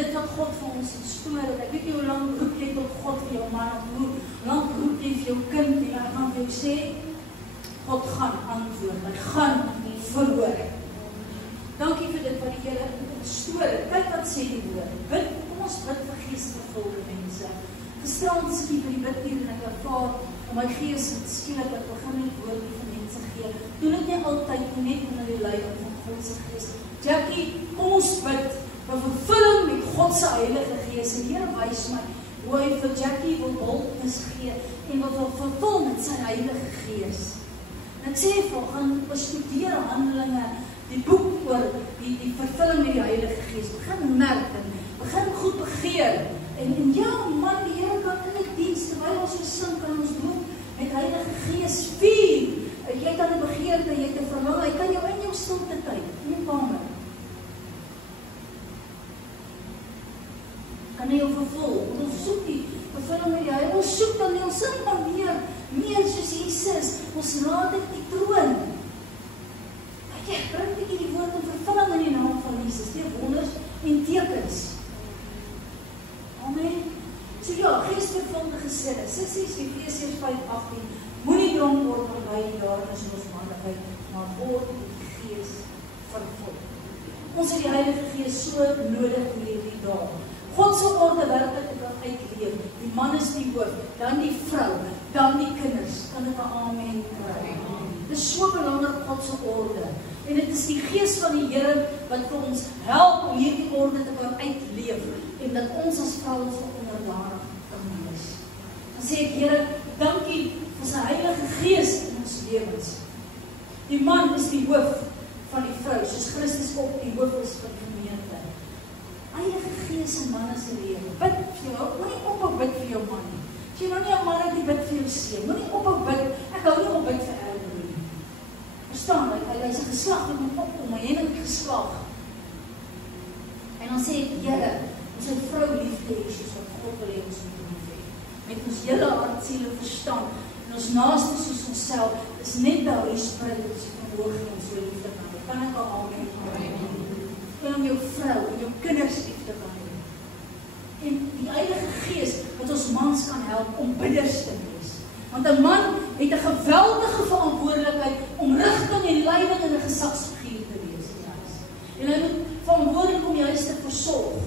dit wat God vir ons instoor het. Ek weet nie hoe lang roep jy tot God vir jou man, of hoe lang roep jy vir jou kind, en hy gaan vir jou sê, God gaan antwoord, hy gaan verhoor. Dankie vir dit wat die Here instoor het. Kyk wat sê die woord. Bid, kom ons bid vir geesvervulde mense. Gisterand sit ek by die bidtier en ek ervaar om my gees skielik ek begin net woord vir mense gee. Doen dit nie altyd net onder die leiding van God se Gees. Jackie, kom ons bid vir vervulling met God se Heilige Gees. En die Here wys my hoe hy vir Jackie wil hulpnis gee en wil vervul met sy Heilige Gees. En ek sê vir gaan bestudeer Handelinge, die boek oor die vervulling met die Heilige Gees. Begin merk en begin goed begeer. En ja man, die Here kan in die diens, terwyl ons sing, kan ons doen met Heilige Gees vuur. Jy kan 'n begeerte, jy kan verlang, hy kan jou in jou stilte tyd, in jou kamer. Kan hy jou vervul? Ons soek die vervulling met die Heilige. Ons soek dan nie, ons sing dan meer soos Jesus. Ons nader die troon. Ek bring dit die woord in vervulling in die naam van Jesus, deur wonders en tekens. Amen. So ja, geesvervulde gesinne. Sissies, Efesiërs 5:18. Moenie dronk word van wyn en daarin in ons mandigheid, maar word met die Gees vervul. Ons het die Heilige Gees so nodig in hierdie dae. God se orde werklik te kan uitleef. Die man is die hoof, dan die vrou, dan die kinders. Kan dit 'n amen kry? Dit is so belangrik, God se orde. En dit is die Gees van die Here wat vir ons help om hierdie orde te kan uitleef en dat ons as vrouens onderdanig kan wees. Dan sê ek, Here, dankie vir sy Heilige Gees in ons lewens. Die man is die hoof van die vrou, soos Christus ook die hoof is van die gemeente. Heilige Gees en man is lewe. Bid vir jou, moenie ophou bid vir jou man nie. As jy nou nie 'n man het die bid vir jou seun, moenie ophou bid. Ek hou nie op bid vir Elderie nie. Verstaan, hy is 'n geslag wat moet opkom, maar jy het 'n geslag. En dan sê ek, Here, ons het vrou lief te hê, soos wat God wil hê ons moet lief hê. Met ons hele hart, siel en verstand. En ons naaste soos onsself, is net daar die Spirit wat ons verhoog en ons so lief te kan. Kan ek al amen? En om jou vrou en jou kinders lief te kan hê. En die Heilige Gees wat ons mans kan help om bidders te wees. Want 'n man het 'n geweldige verantwoordelikheid om rigting en leiding in 'n gesagsfiguur te wees. En hy moet verantwoordelik om die huis te versorg.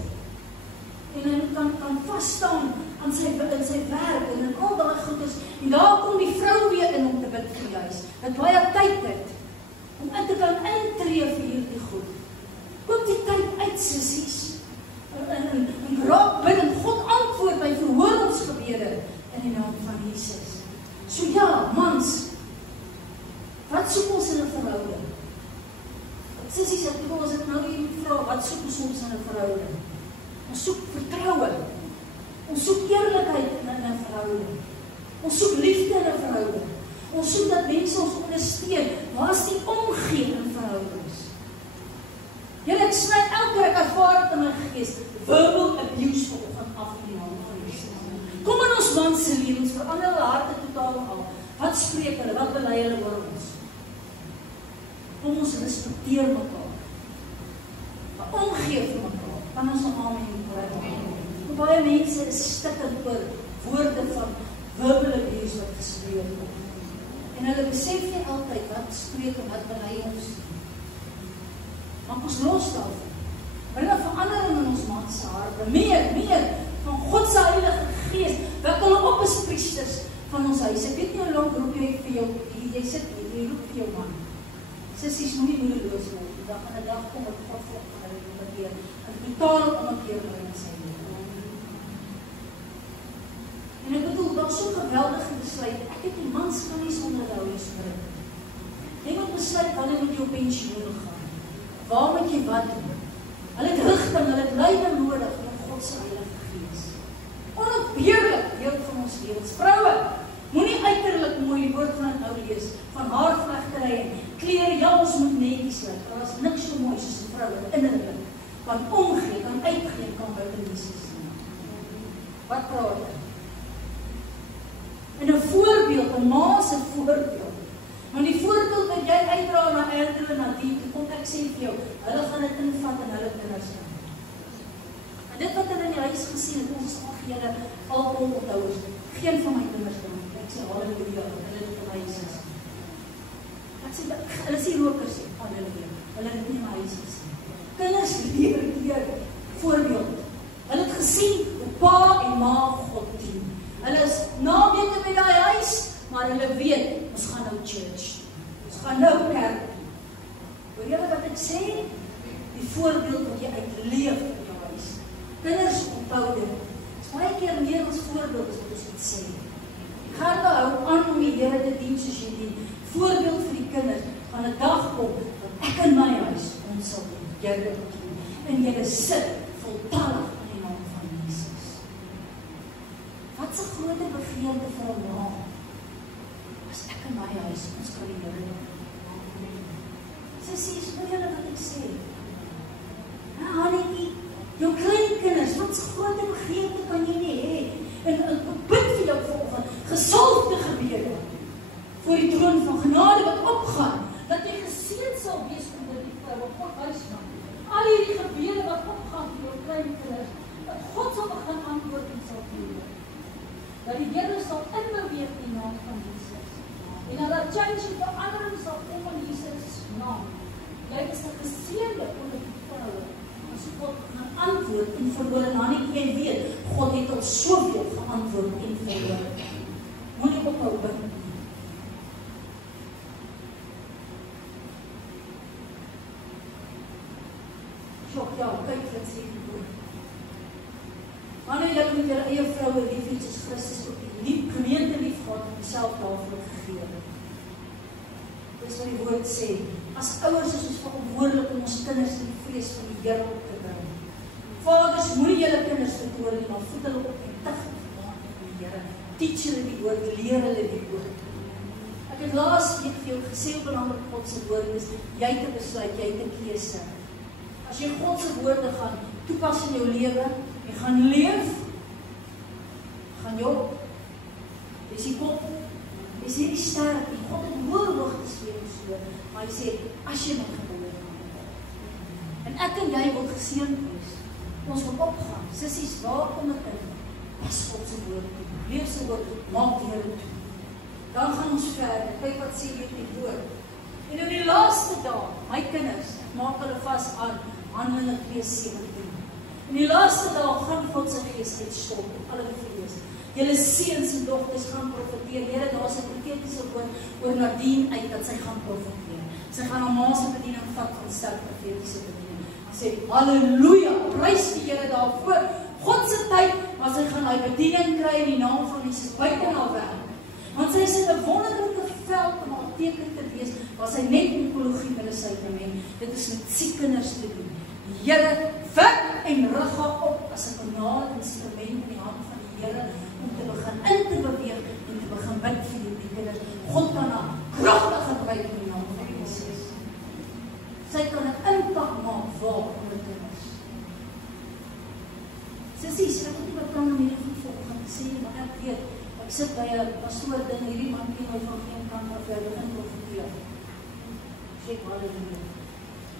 En hy kan vasstaan aan sy werk en in al daai goeders. En daar kom die vrou weer in om te bid vir die huis. Dat baie tyd het om in te kan intree vir hierdie goed. Kom die tyd uit, sissies. En raak bid en God antwoord by verhoor ons gebede in die naam van Jesus. So ja, mans, wat soek ons in 'n verhouding? Sissies, ek bedoel, as ek nou hier vra, wat soek ons in 'n verhouding? Ons soek vertroue. Ons soek eerlikheid in 'n verhouding. Ons soek liefde in 'n verhouding. Ons soek dat mense ons ondersteun. Waar is die omgee in verhoudings? Julle, ek sny elke keer ervaar dit in my gees. Verbal abuse vanoggend af in die naam van Jesus. Kom in ons mans se lewens, verander hulle harte totaal en al. Wat spreek hulle? Wat bely hulle oor ons? Kom ons respekteer mekaar. Maar omgee vir mekaar. Kan ons nog amen kry? Baie mense is stikkend oor woorde van verbal abuse wat gespreek word. En hulle besef nie altyd wat spreek en wat bely ons. Maar ons los daarvan. Bring 'n verandering in ons man se harte. Meer van God se Heilige Gees. Wek hulle op as priesters van ons huis. Ek weet nie hoe lank roep jy vir jou, jy sit hier, jy roep vir jou man. Sissies, moenie moedeloos word. Die dag en 'n dag kom wat God vir omkeer. 'n totale omkeer bring in sy lewe. En ek bedoel, dat is so geweldig besluit. Ek het die mans kan nie sonder die Heilige Spirit. Jy moet besluit wanneer moet jy op pensioen gaan. Waar moet jy wat doen? Hulle het rigting, hulle het leiding nodig van God se Heilige Gees. Onontbeerlik deel van ons lewens. Vroue, moenie uiterlik mooi die woord van het nou lees, van haarvlegtery en klere, ja, ons moet netjies lyk. Daar is niks so mooi soos 'n vrou innerlik kan omgee, kan uitgee, kan buite Jesus sien. Wat praat jy? En 'n voorbeeld, 'n ma se voorbeeld. Maar die voorbeeld wat jy uitdra na Erdele, na die, kom ek sê vir jou, hulle gaan dit invat in hulle kinders. En dit wat hulle in die huis gesien het, ons is al julle alkoholonthouers, geen van my kinders drink. Ek sê halleluja, hulle het in my huis is. Ek sê, hulle sê rokers, halleluja, hulle het nie in my huis gesien. Kinders leer deur voorbeeld. Hulle het gesien hoe pa en ma God dien. Hulle is naweke met daai huis, maar hulle weet, ons gaan nou church. Ons gaan nou kerk. Hoor julle wat ek sê? Die voorbeeld wat jy uitleef in jou huis. Kinders onthou dit. Baie keer meer ons voorbeeld is wat ons moet sê. Gaan hou aan om die Here te dien soos jy dien. Voorbeeld vir die kinders van 'n dag kom dat ek in my huis ons sal die Here dien. En jy sit voltallig in die naam van Jesus. Wat 'n groot begeerte vir 'n ma. As ek in my huis ons kan die Here dien. Sissies, hoor julle wat ek sê? Hannetjie, jou kleinkinders, wat 'n groot begeerte kan jy nie hê? En ek bid vir jou vanoggend, gesalfde gebede voor die troon van genade wat opgaan, dat jy geseën sal wees onder die vrou wat God huisman. Al hierdie gebede wat opgaan vir jou kleinkinders, dat God sal begin antwoord en sal gee. Dat die Here sal inbeweeg in die naam van Jesus. En dat daar change en verandering sal kom in Jesus naam. Jy is 'n geseënde onder die vrou. As God gaan antwoord en verhoor en dan jy weet, God het al soveel geantwoord en verhoor. Moenie ophou bid. Ja, kyk wat sê die woord. Wanneer julle met julle eie vroue lief het soos Christus ook die gemeente lief gehad en homself daarvoor gegee het. Dis wat die woord sê. As ouers is ons verantwoordelik om ons kinders in die vrees van die Here op te bring. Vaders, moenie julle kinders vertoon nie, maar voed hulle op en tig van die Here. Teach hulle die woord, leer hulle die woord. Ek het laas week vir jou gesê hoe belangrik God se woord is. Jy het 'n besluit, jy het 'n keuse. As jy God se woorde gaan toepas in jou lewe, jy gaan leef, gaan jou, dis die kop, dis nie die ster, die God het hoë hoogtes vir jou so, maar hy sê, as jy my gebeur gaan, en ek en jy wil geseënd wees, ons wil opgaan, sissies, waar kom ek in? Pas God se woord toe, leef se woord, maak die Here toe, dan gaan ons verder, kyk wat sê jy die woord, en in die laaste dae, my kinders, maak hulle vas aan, Handelinge 2:17. In die laaste dae gaan God se gees uitstort op alle vlees. Julle seuns en dogters gaan profeteer. Here, daar's 'n profetiese woord oor Nadine uit dat sy gaan profeteer. Sy gaan haar ma se bediening vat van sterk profetiese bediening. Sy sê haleluja, prys die Here daarvoor. God se tyd, maar sy gaan daai bediening kry in die naam van Jesus buite haar werk. Want sy is in 'n wonderlike veld om haar teken te wees, waar sy net onkologie medisyne neem. Dit is met siek kinders te doen. Die Here wek en rig haar op as 'n genade instrument in die hand van die Here om te begin in te beweeg en te begin bid vir die kinders. God kan haar kragtig gebruik in die naam van Jesus. Sy kan 'n impak maak waar onder kinders. Sissies, ek het nie beplan om hierdie goed volgende te sê, maar ek weet, ek sit by 'n pastoor ding, hierdie man ken my van geen kant af, hy begin profeteer. Sê haleluja.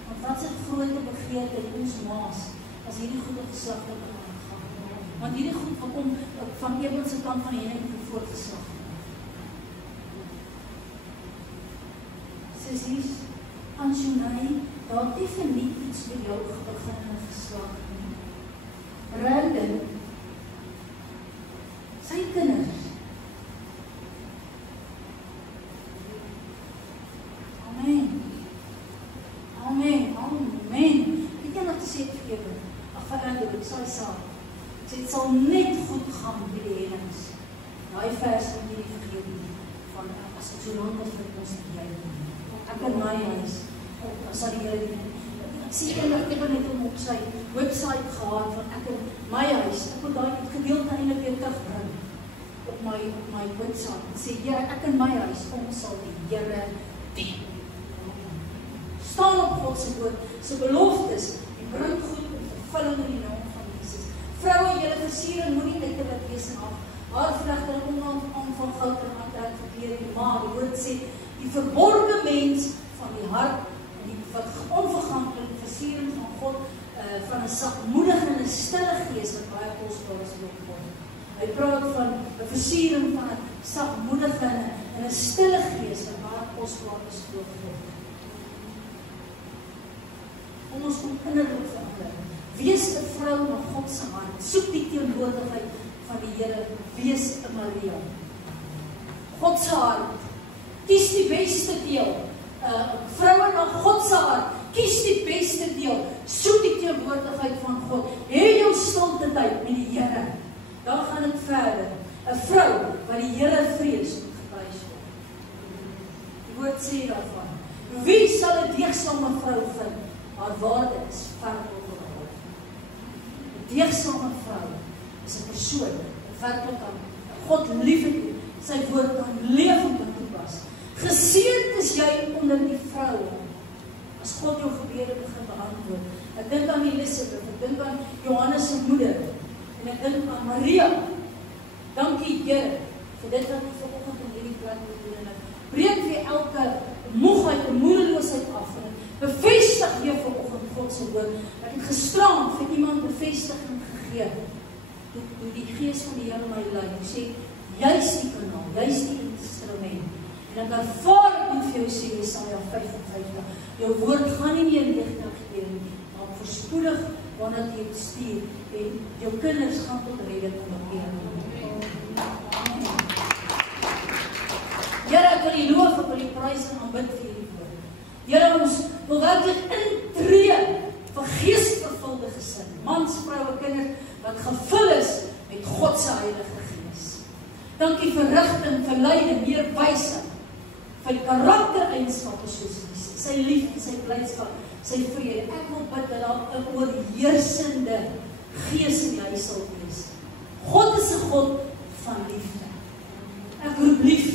Want wat is 'n groot begeerte in ons maas, as hierdie goede geslag op gaan. Want hierdie goed wat kom van Eben se kant van die Here het voortgeslag. Sissies, Anjonay, daar het definitief iets vir jou begin in 'n geslag. Brandon, sy kinders. Amen. Amen, amen. Weet jy wat te sê vir Eben? Ag, verander, ek sal saam. Dit sal net goed gaan met die hellings. Daai vers wat jy nie vergeet nie, van as ek so lank as vir ons bly. Ek in my huis, as sal die Here doen. Ek sê eendag ek net op sy website gehad van ek in my huis. Ek wil daai gedeelte eintlik weer terugbring op my website. Ek sê ja, ek in my huis, ons sal die Here dien. Staan op God se woord, se beloftes en bring goed in vervulling in die naam van Jesus. Vroue, julle versiering moenie net te wat wees en af. Haar vlegte aan van goud en aantrek verkeer die maar die woord sê die verborgde mens van die hart en die onverganklike versiering van God van 'n sagmoedige en 'n stille gees Hy praat van 'n versiering van 'n sagmoedige en 'n stille gees wat baie kosbaar is voor God. Om ons innerlik te verander. Wees 'n vrou na God se hand. Soek die teenwoordigheid van die Here. Wees 'n Maria. God se hart. Kies die beste deel. Vroue na God se hart. Kies die beste deel. Soek die teenwoordigheid van God. Hê jou stilte tyd met die Here. Dan gaan dit verder. 'n Vrou wat die Here vrees moet geprys word. Die woord sê daarvan. Wie sal 'n deegsame vrou vind? Haar waarde is ver tot haar. 'n Deegsame vrou is 'n persoon wat werklik aan God liefhet, sy woord kan leef en kan toepas. Geseënd is jy onder die vroue, as God jou gebede begin beantwoord. Ek dink aan Elisabeth, ek dink aan Johannes se moeder, en ek dink aan Maria. Dankie Here vir dit wat u vanoggend in hierdie plek moet doen. En ek breek weer elke moegheid en moedeloosheid af. En bevestig weer vanoggend God se woord. Ek het gisterand vir iemand bevestiging gegee. Toe die Gees van die Here my lei. Hy sê, jy's die kanaal, jy's die instrument. En ek ervaar ek moet vir jou sê, Jesaja 55, jou woord gaan nie meer leeg terugkeer nie, maar verspoedig wanneer jy het stuur en jou kinders gaan tot redding onderkeer. Here, ek wil die loof, ek wil die prys en aanbid vir hierdie woord. Here, ons wil werklik intree vir geesvervulde gesin, mans, vroue, kinders, wat gevul is met God se Heilige Gees. Dankie vir rigting, vir leiding, meer wysheid, vir karaktereienskappe soos Jesus, sy liefde, sy blydskap, sy vrede. Ek wil bid dat daar 'n oorheersende gees in die huis sal wees. God is 'n God van liefde. Ek roep liefde